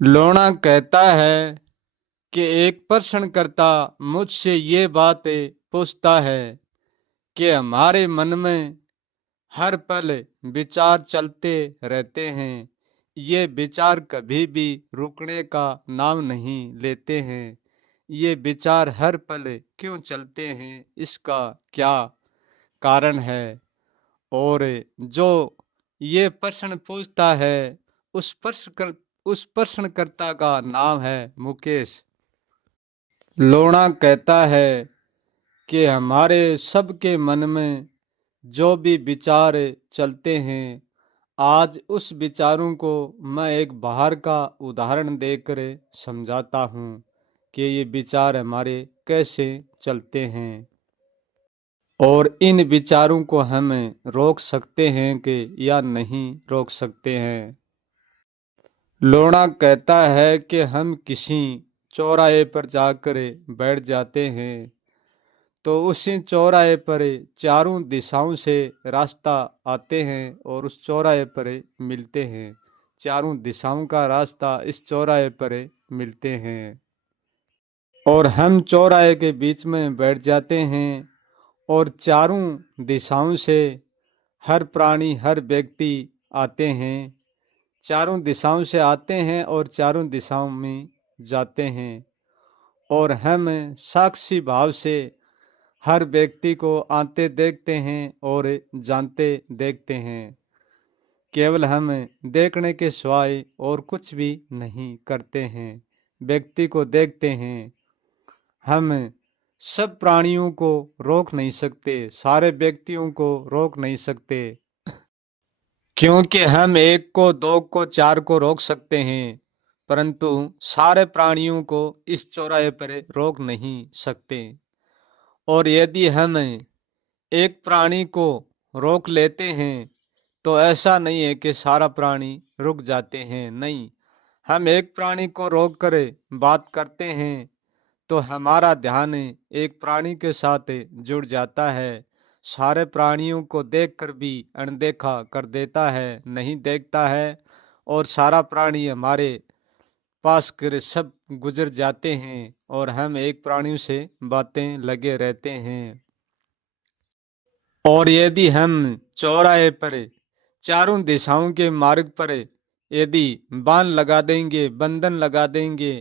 लोना कहता है कि एक प्रश्नकर्ता मुझसे ये बात पूछता है कि हमारे मन में हर पल विचार चलते रहते हैं। ये विचार कभी भी रुकने का नाम नहीं लेते हैं। ये विचार हर पल क्यों चलते हैं, इसका क्या कारण है? और जो ये प्रश्न पूछता है उस प्रश्नकर्ता का नाम है मुकेश। लोना कहता है कि हमारे सबके मन में जो भी विचार चलते हैं, आज उस विचारों को मैं एक बाहर का उदाहरण देकर समझाता हूँ कि ये विचार हमारे कैसे चलते हैं और इन विचारों को हम रोक सकते हैं कि या नहीं रोक सकते हैं। लोना कहता है कि हम किसी चौराहे पर जाकर बैठ जाते हैं तो उसी चौराहे पर चारों दिशाओं से रास्ता आते हैं और उस चौराहे पर मिलते हैं। चारों दिशाओं का रास्ता इस चौराहे पर मिलते हैं और हम चौराहे के बीच में बैठ जाते हैं और चारों दिशाओं से हर प्राणी हर व्यक्ति आते हैं। चारों दिशाओं से आते हैं और चारों दिशाओं में जाते हैं और हम साक्षी भाव से हर व्यक्ति को आते देखते हैं और जानते देखते हैं। केवल हम देखने के सिवाय और कुछ भी नहीं करते हैं। व्यक्ति को देखते हैं। हम सब प्राणियों को रोक नहीं सकते, सारे व्यक्तियों को रोक नहीं सकते, क्योंकि हम एक को दो को चार को रोक सकते हैं परंतु सारे प्राणियों को इस चौराहे पर रोक नहीं सकते। और यदि हम एक प्राणी को रोक लेते हैं तो ऐसा नहीं है कि सारा प्राणी रुक जाते हैं, नहीं। हम एक प्राणी को रोक कर बात करते हैं तो हमारा ध्यान एक प्राणी के साथ जुड़ जाता है। सारे प्राणियों को देखकर भी अनदेखा कर देता है, नहीं देखता है और सारा प्राणी हमारे पास कर सब गुजर जाते हैं और हम एक प्राणियों से बातें लगे रहते हैं। और यदि हम चौराहे पर चारों दिशाओं के मार्ग पर यदि बाण लगा देंगे, बंधन लगा देंगे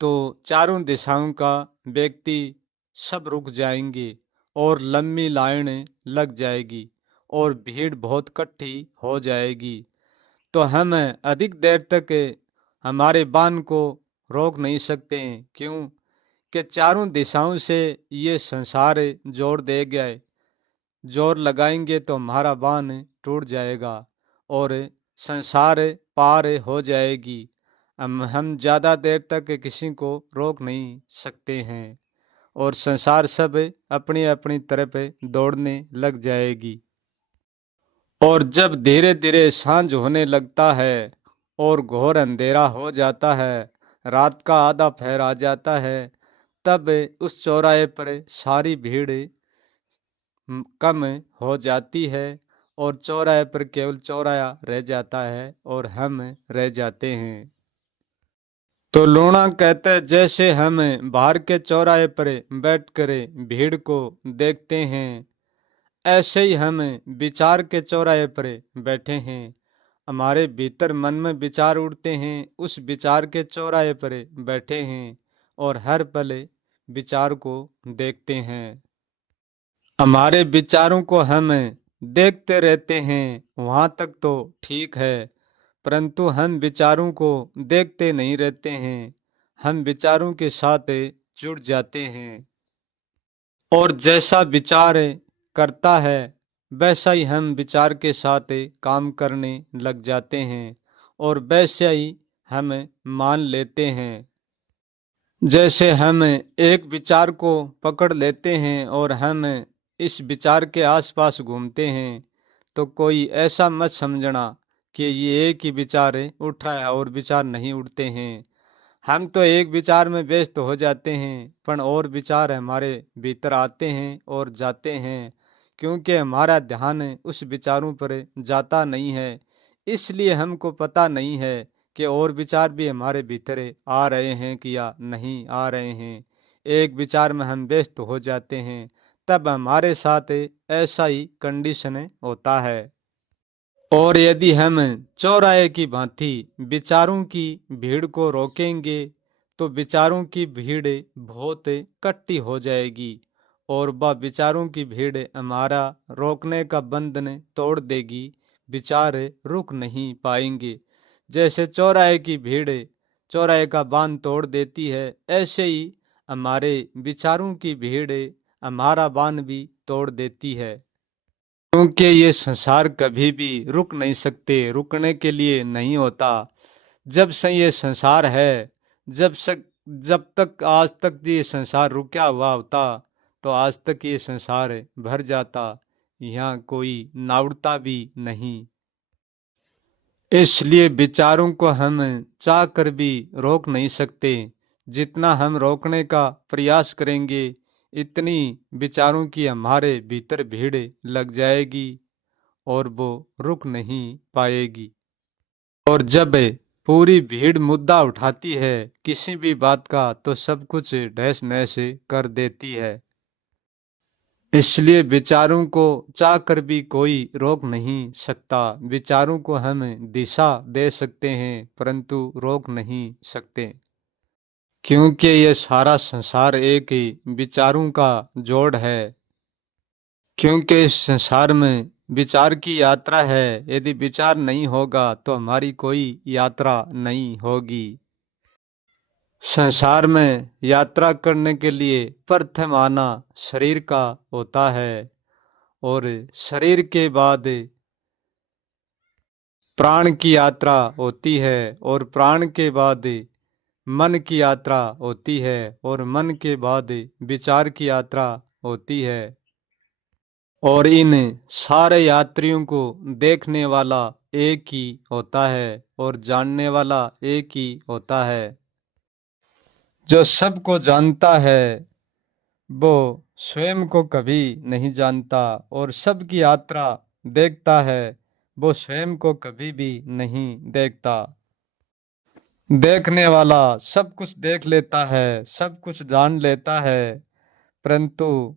तो चारों दिशाओं का व्यक्ति सब रुक जाएंगे और लंबी लाइन लग जाएगी और भीड़ बहुत इकट्ठी हो जाएगी। तो हम अधिक देर तक हमारे बाण को रोक नहीं सकते। क्यों? कि चारों दिशाओं से ये संसार जोड़ दे गए। जोर लगाएंगे तो हमारा बाण टूट जाएगा और संसार पार हो जाएगी। हम ज़्यादा देर तक किसी को रोक नहीं सकते हैं और संसार सब अपनी अपनी तरफ दौड़ने लग जाएगी। और जब धीरे धीरे सांझ होने लगता है और घोर अंधेरा हो जाता है, रात का आधा पहर आ जाता है, तब उस चौराहे पर सारी भीड़ कम हो जाती है और चौराहे पर केवल चौराहा रह जाता है और हम रह जाते हैं। तो लूणा कहते हैं जैसे हम बाहर के चौराहे पर बैठकर भीड़ को देखते हैं, ऐसे ही हम विचार के चौराहे पर बैठे हैं। हमारे भीतर मन में विचार उठते हैं, उस विचार के चौराहे पर बैठे हैं और हर पल विचार को देखते हैं। हमारे विचारों को हम देखते रहते हैं, वहाँ तक तो ठीक है, परंतु हम विचारों को देखते नहीं रहते हैं। हम विचारों के साथ जुड़ जाते हैं और जैसा विचार करता है वैसा ही हम विचार के साथ काम करने लग जाते हैं और वैसे ही हम मान लेते हैं। जैसे हम एक विचार को पकड़ लेते हैं और हम इस विचार के आसपास घूमते हैं तो कोई ऐसा मत समझना कि ये एक ही विचार उठ रहा है और विचार नहीं उठते हैं। हम तो एक विचार में व्यस्त हो जाते हैं पर और विचार हमारे भीतर आते हैं और जाते हैं, क्योंकि हमारा ध्यान उस विचारों पर जाता नहीं है। इसलिए हमको पता नहीं है कि और विचार भी हमारे भीतर आ रहे हैं कि या नहीं आ रहे हैं। एक विचार में हम व्यस्त हो जाते हैं, तब हमारे साथ ऐसा ही कंडीशन होता है। और यदि हम चौराहे की भांति विचारों की भीड़ को रोकेंगे तो विचारों की भीड़ बहुत इकट्ठी हो जाएगी और वह विचारों की भीड़ हमारा रोकने का बंधन तोड़ देगी। विचार रुक नहीं पाएंगे। जैसे चौराहे की भीड़ चौराहे का बांध तोड़ देती है, ऐसे ही हमारे विचारों की भीड़ हमारा बांध भी तोड़ देती है। क्योंकि ये संसार कभी भी रुक नहीं सकते, रुकने के लिए नहीं होता। जब से ये संसार है, जब तक आज तक ये संसार रुका हुआ होता तो आज तक ये संसार भर जाता, यहाँ कोई नावड़ता भी नहीं। इसलिए विचारों को हम चाह कर भी रोक नहीं सकते। जितना हम रोकने का प्रयास करेंगे, इतनी विचारों की हमारे भीतर भीड़ लग जाएगी और वो रुक नहीं पाएगी। और जब पूरी भीड़ मुद्दा उठाती है किसी भी बात का, तो सब कुछ ढहस नहस कर देती है। इसलिए विचारों को चाह कर भी कोई रोक नहीं सकता। विचारों को हम दिशा दे सकते हैं परंतु रोक नहीं सकते, क्योंकि ये सारा संसार एक ही विचारों का जोड़ है। क्योंकि इस संसार में विचार की यात्रा है। यदि विचार नहीं होगा तो हमारी कोई यात्रा नहीं होगी। संसार में यात्रा करने के लिए प्रथम आना शरीर का होता है और शरीर के बाद प्राण की यात्रा होती है और प्राण के बाद मन की यात्रा होती है और मन के बाद विचार की यात्रा होती है। और इन सारे यात्रियों को देखने वाला एक ही होता है और जानने वाला एक ही होता है। जो सबको जानता है वो स्वयं को कभी नहीं जानता और सबकी यात्रा देखता है, वो स्वयं को कभी भी नहीं देखता। देखने वाला सब कुछ देख लेता है, सब कुछ जान लेता है, परंतु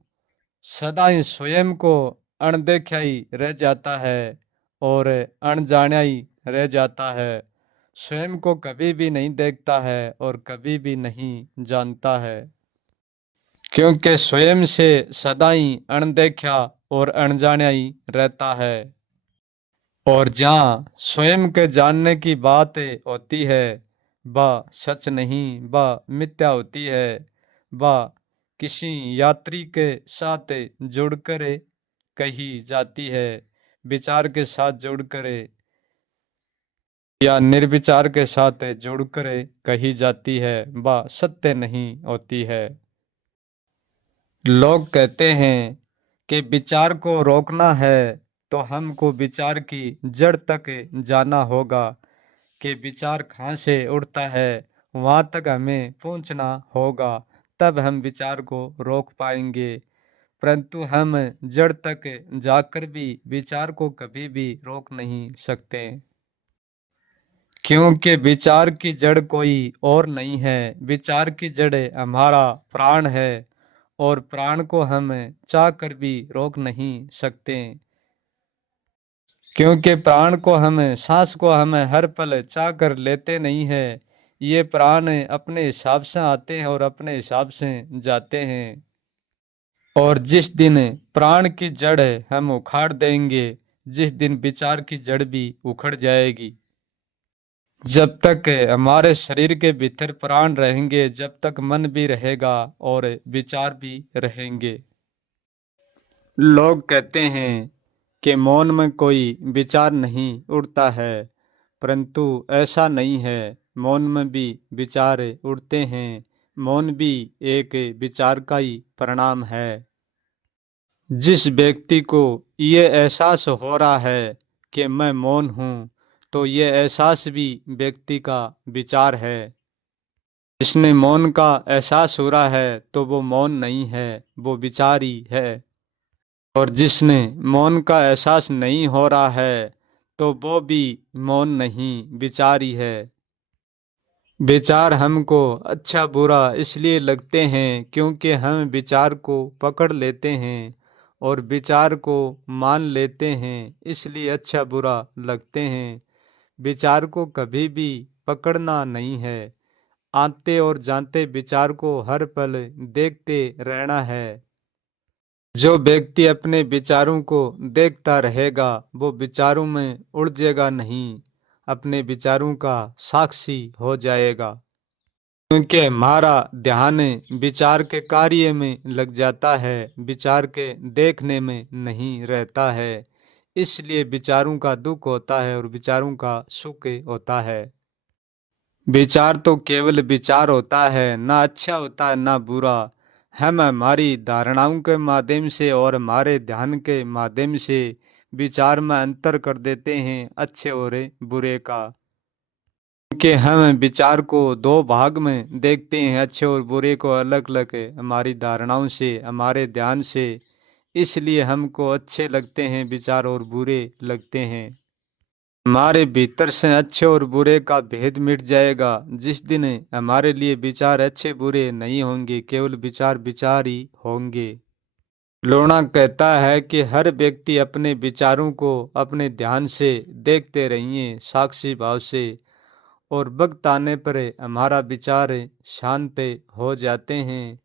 सदा ही स्वयं को अनदेखा ही रह जाता है और अनजाना ही रह जाता है। स्वयं को कभी भी नहीं देखता है और कभी भी नहीं जानता है, क्योंकि स्वयं से सदा ही अनदेखा और अनजाना ही रहता है। और जहाँ स्वयं के जानने की बात होती है वह सच नहीं, वह मिथ्या होती है। वह किसी यात्री के साथ जुड़कर कही जाती है, विचार के साथ जुड़कर या निर्विचार के साथ जुड़कर कही जाती है, वह सत्य नहीं होती है। लोग कहते हैं कि विचार को रोकना है तो हमको विचार की जड़ तक जाना होगा, कि विचार कहाँ से उठता है वहाँ तक हमें पहुँचना होगा, तब हम विचार को रोक पाएंगे। परंतु हम जड़ तक जाकर भी विचार को कभी भी रोक नहीं सकते, क्योंकि विचार की जड़ कोई और नहीं है। विचार की जड़ हमारा प्राण है और प्राण को हम चाह कर भी रोक नहीं सकते, क्योंकि प्राण को हम सांस को हम हर पल चाह कर लेते नहीं है। ये प्राण अपने हिसाब से आते हैं और अपने हिसाब से जाते हैं। और जिस दिन प्राण की जड़ हम उखाड़ देंगे, जिस दिन विचार की जड़ भी उखड़ जाएगी। जब तक हमारे शरीर के भीतर प्राण रहेंगे, जब तक मन भी रहेगा और विचार भी रहेंगे। लोग कहते हैं कि मौन में कोई विचार नहीं उठता है, परंतु ऐसा नहीं है। मौन में भी विचार उठते हैं। मौन भी एक विचार का ही परिणाम है। जिस व्यक्ति को ये एहसास हो रहा है कि मैं मौन हूँ, तो ये एहसास भी व्यक्ति का विचार है। जिसने मौन का एहसास हो रहा है तो वो मौन नहीं है, वो विचार ही है। और जिसने मौन का एहसास नहीं हो रहा है तो वो भी मौन नहीं, विचार ही है। विचार हमको अच्छा बुरा इसलिए लगते हैं क्योंकि हम विचार को पकड़ लेते हैं और विचार को मान लेते हैं, इसलिए अच्छा बुरा लगते हैं। विचार को कभी भी पकड़ना नहीं है, आते और जाते विचार को हर पल देखते रहना है। जो व्यक्ति अपने विचारों को देखता रहेगा वो विचारों में उलझेगा नहीं, अपने विचारों का साक्षी हो जाएगा। क्योंकि हमारा ध्यान विचार के कार्य में लग जाता है, विचार के देखने में नहीं रहता है। इसलिए विचारों का दुख होता है और विचारों का सुख होता है। विचार तो केवल विचार होता है, ना अच्छा होता है ना बुरा। हम हमारी धारणाओं के माध्यम से और हमारे ध्यान के माध्यम से विचार में अंतर कर देते हैं अच्छे और बुरे का। कि हम विचार को दो भाग में देखते हैं, अच्छे और बुरे को अलग अलग हमारी धारणाओं से, हमारे ध्यान से। इसलिए हमको अच्छे लगते हैं विचार और बुरे लगते हैं। हमारे भीतर से अच्छे और बुरे का भेद मिट जाएगा जिस दिन हमारे लिए विचार अच्छे बुरे नहीं होंगे, केवल विचार विचार ही होंगे। लोना कहता है कि हर व्यक्ति अपने विचारों को अपने ध्यान से देखते रहिए, साक्षी भाव से, और वक्त आने पर हमारा विचार शांत हो जाते हैं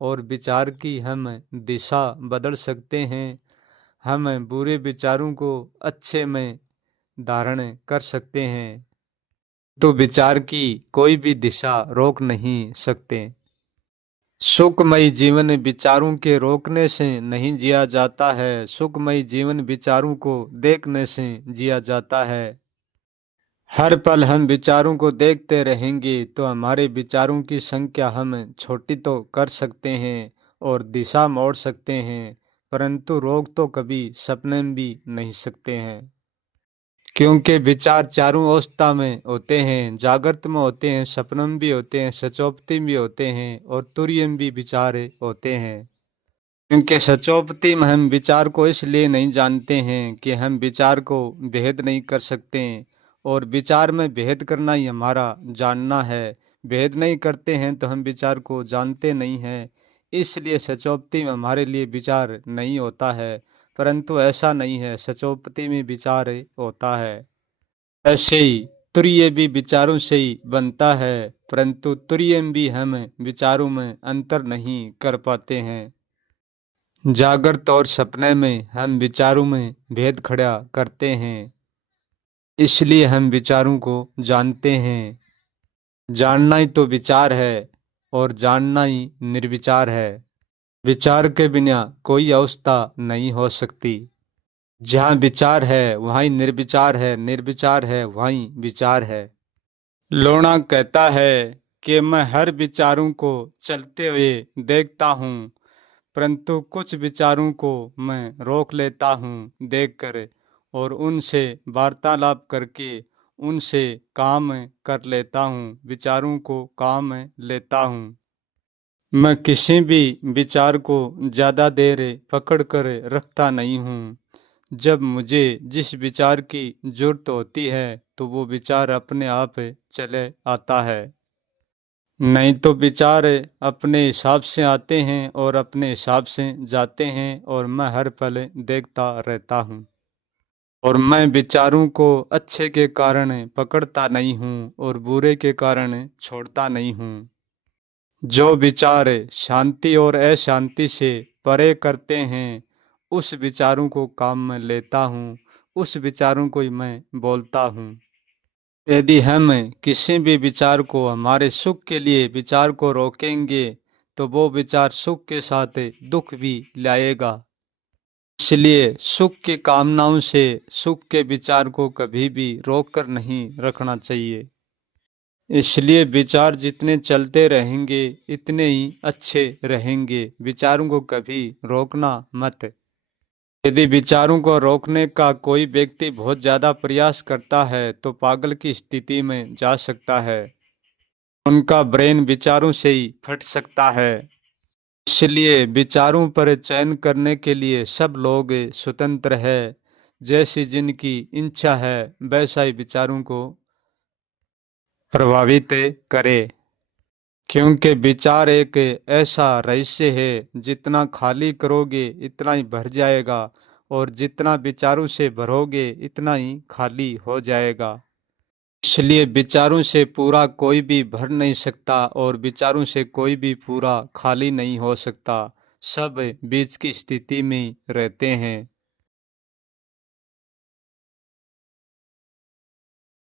और विचार की हम दिशा बदल सकते हैं। हम बुरे विचारों को अच्छे में धारण कर सकते हैं, तो विचार की कोई भी दिशा रोक नहीं सकते। सुखमयी जीवन विचारों के रोकने से नहीं जिया जाता है, सुखमयी जीवन विचारों को देखने से जिया जाता है। हर पल हम विचारों को देखते रहेंगे तो हमारे विचारों की संख्या हम छोटी तो कर सकते हैं और दिशा मोड़ सकते हैं, परंतु रोक तो कभी सपने में भी नहीं सकते हैं। क्योंकि विचार चारों अवस्था में होते हैं, जागृत में होते हैं, सपनम में भी होते हैं, सचोपति में भी होते हैं और तुरीय में भी विचार होते हैं। क्योंकि सचोपति में हम विचार को इसलिए नहीं जानते हैं कि हम विचार को भेद नहीं कर सकते हैं, और विचार में भेद करना ही हमारा जानना है। भेद नहीं करते हैं तो हम विचार को जानते नहीं हैं, इसलिए सचोपति में हमारे लिए विचार नहीं होता है। परंतु ऐसा नहीं है, सचोपति में विचार होता है। ऐसे ही तुरीय भी विचारों से ही बनता है, परंतु तुरीय में भी हम विचारों में अंतर नहीं कर पाते हैं। जागृत और सपने में हम विचारों में भेद खड़ा करते हैं, इसलिए हम विचारों को जानते हैं। जानना ही तो विचार है और जानना ही निर्विचार है। विचार के बिना कोई अवस्था नहीं हो सकती। जहाँ विचार है वहीं निर्विचार है, निर्विचार है वहीं विचार है। लोना कहता है कि मैं हर विचारों को चलते हुए देखता हूँ, परंतु कुछ विचारों को मैं रोक लेता हूँ देखकर, और उनसे वार्तालाप करके उनसे काम कर लेता हूँ, विचारों को काम लेता हूँ। मैं किसी भी विचार को ज़्यादा देर पकड़ कर रखता नहीं हूँ। जब मुझे जिस विचार की जरूरत होती है तो वो विचार अपने आप चले आता है, नहीं तो विचार अपने हिसाब से आते हैं और अपने हिसाब से जाते हैं, और मैं हर पल देखता रहता हूँ। और मैं विचारों को अच्छे के कारण पकड़ता नहीं हूँ और बुरे के कारण छोड़ता नहीं हूँ। जो विचार शांति और अशांति से परे करते हैं उस विचारों को काम में लेता हूँ, उस विचारों को ही मैं बोलता हूँ। यदि हम किसी भी विचार को हमारे सुख के लिए विचार को रोकेंगे तो वो विचार सुख के साथ दुख भी लाएगा। इसलिए सुख की कामनाओं से सुख के विचार को कभी भी रोक कर नहीं रखना चाहिए। इसलिए विचार जितने चलते रहेंगे इतने ही अच्छे रहेंगे, विचारों को कभी रोकना मत। यदि विचारों को रोकने का कोई व्यक्ति बहुत ज़्यादा प्रयास करता है तो पागल की स्थिति में जा सकता है, उनका ब्रेन विचारों से ही फट सकता है। इसलिए विचारों पर चयन करने के लिए सब लोग स्वतंत्र है, जैसी जिनकी इच्छा है वैसा ही विचारों को प्रभावित करे, क्योंकि विचार एक ऐसा रहस्य है, जितना खाली करोगे इतना ही भर जाएगा, और जितना विचारों से भरोगे इतना ही खाली हो जाएगा। इसलिए विचारों से पूरा कोई भी भर नहीं सकता, और विचारों से कोई भी पूरा खाली नहीं हो सकता। सब बीच की स्थिति में रहते हैं।